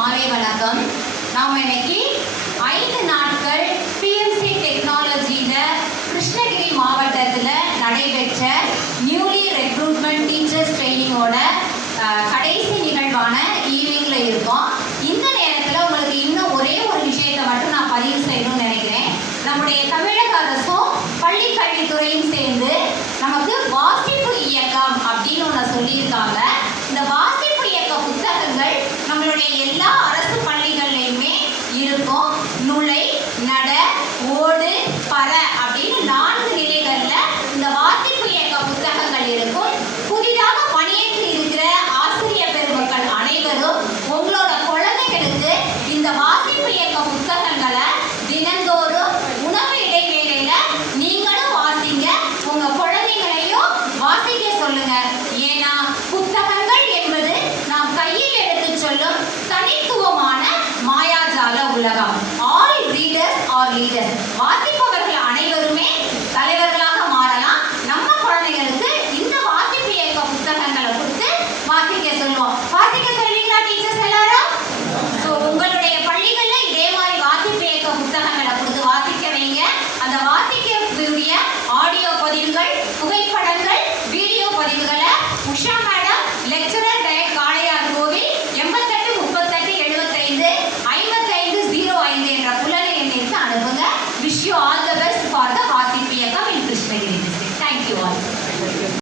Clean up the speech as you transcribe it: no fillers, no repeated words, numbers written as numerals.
மாலை வணக்கம். நாம் இன்னைக்கு 5 நாட்கள் பிஎம்சி டெக்னாலஜியில் கிருஷ்ணகிரி மாவட்டத்தில் நடைபெற்ற நியூலி ரெக்ரூட்மெண்ட் டீச்சர்ஸ் ட்ரைனிங்கோட கடைசி நிகழ்வான ஈவினிங்கில் இருக்கோம். இந்த நேரத்தில் உங்களுக்கு இன்னும் ஒரே ஒரு விஷயத்தை மட்டும் நான் பதிவு செய்யணும்னு நினைக்கிறேன். நம்முடைய தமிழக அரசும் பள்ளி கல்வித்துறையும் சேர்ந்து நமக்கு வாசிப்பு இயக்கம் அப்படின்னு ஒன்று சொல்லியிருக்காங்க. இந்த வாசிப்பு இயக்க புத்தகங்கள் நம்மளுடைய எல்லா